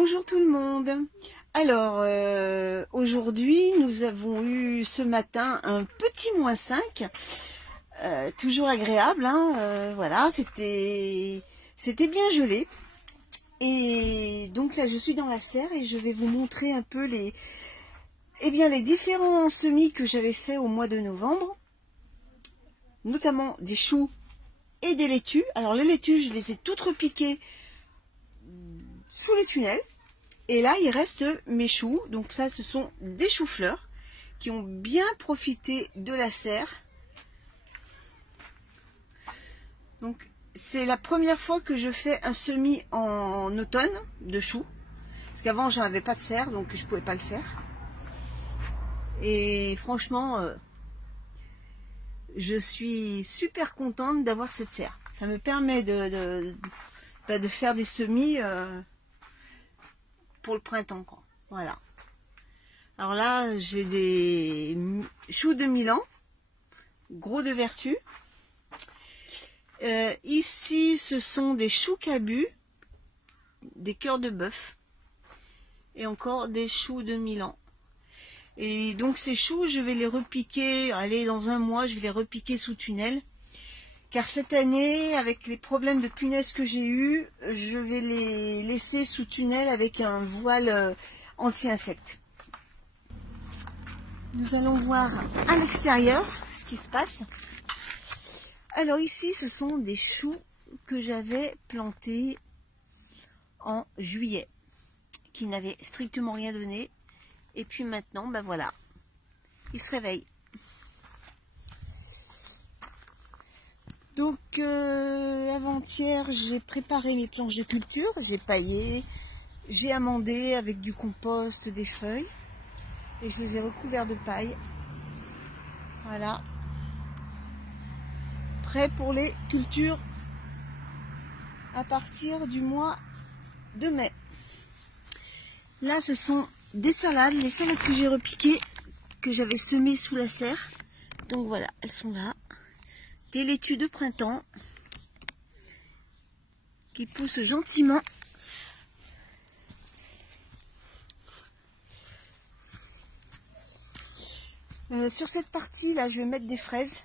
Bonjour tout le monde. Alors, aujourd'hui, nous avons eu ce matin un petit -5, toujours agréable, hein, voilà, c'était bien gelé. Et donc là, je suis dans la serre et je vais vous montrer un peu les différents semis que j'avais fait au mois de novembre, notamment des choux et des laitues. Alors les laitues, je les ai toutes repiquées sous les tunnels. Et là, il reste mes choux. Donc ça, ce sont des choux-fleurs qui ont bien profité de la serre. Donc c'est la première fois que je fais un semis en automne de choux. Parce qu'avant, j'en avais pas de serre, donc je pouvais pas le faire. Et franchement, je suis super contente d'avoir cette serre. Ça me permet de faire des semis pour le printemps, quoi. Voilà. Alors là, j'ai des choux de Milan, gros de vertu. Ici, ce sont des choux cabus, des cœurs de bœuf, et encore des choux de Milan. Et donc ces choux, je vais les repiquer, allez, dans un mois, je vais les repiquer sous tunnel. Car cette année, avec les problèmes de punaises que j'ai eu, je vais les laisser sous tunnel avec un voile anti-insectes. Nous allons voir à l'extérieur ce qui se passe. Alors ici, ce sont des choux que j'avais plantés en juillet, qui n'avaient strictement rien donné. Et puis maintenant, ben voilà, ils se réveillent. Donc avant-hier, j'ai préparé mes planches de culture, j'ai paillé, j'ai amendé avec du compost, des feuilles, et je les ai recouverts de paille. Voilà, prêt pour les cultures à partir du mois de mai. Là, ce sont des salades, les salades que j'ai repiquées, que j'avais semées sous la serre. Donc voilà, elles sont là. Des laitues de printemps qui poussent gentiment. Sur cette partie là, je vais mettre des fraises.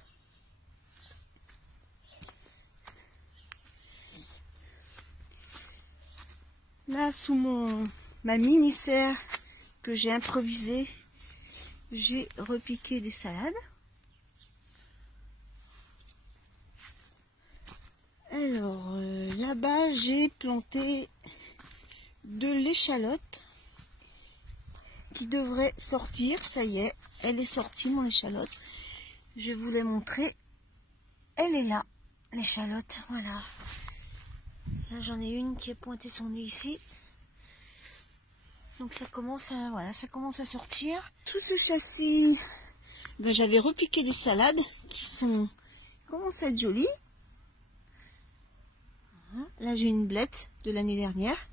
Là, sous ma mini serre que j'ai improvisée, j'ai repiqué des salades. Alors là-bas, j'ai planté de l'échalote qui devrait sortir. Ça y est, elle est sortie, mon échalote. Je vous l'ai montré. Elle est là, l'échalote. Voilà. Là, j'en ai une qui a pointé son nez ici. Donc ça commence à, voilà, ça commence à sortir. Sous ce châssis, ben, j'avais repiqué des salades qui commencent à être jolies. Là, j'ai une blette de l'année dernière.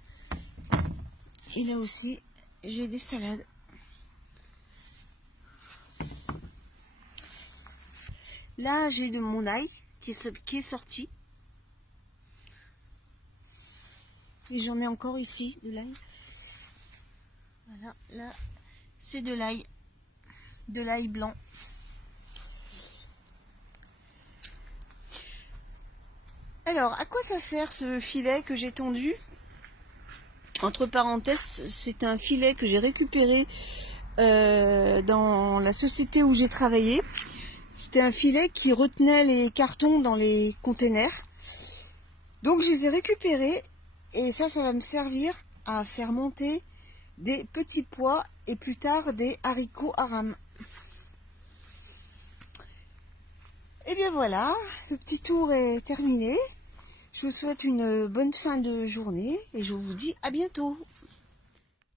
Et là aussi, j'ai des salades. Là, j'ai de mon ail qui est sorti. Et j'en ai encore ici, de l'ail. Voilà, là, c'est de l'ail blanc. Alors, à quoi ça sert ce filet que j'ai tendu? Entre parenthèses, c'est un filet que j'ai récupéré dans la société où j'ai travaillé. C'était un filet qui retenait les cartons dans les containers. Donc, je les ai récupérés et ça va me servir à faire monter des petits pois et plus tard des haricots aram. Et bien voilà, le petit tour est terminé. Je vous souhaite une bonne fin de journée et je vous dis à bientôt.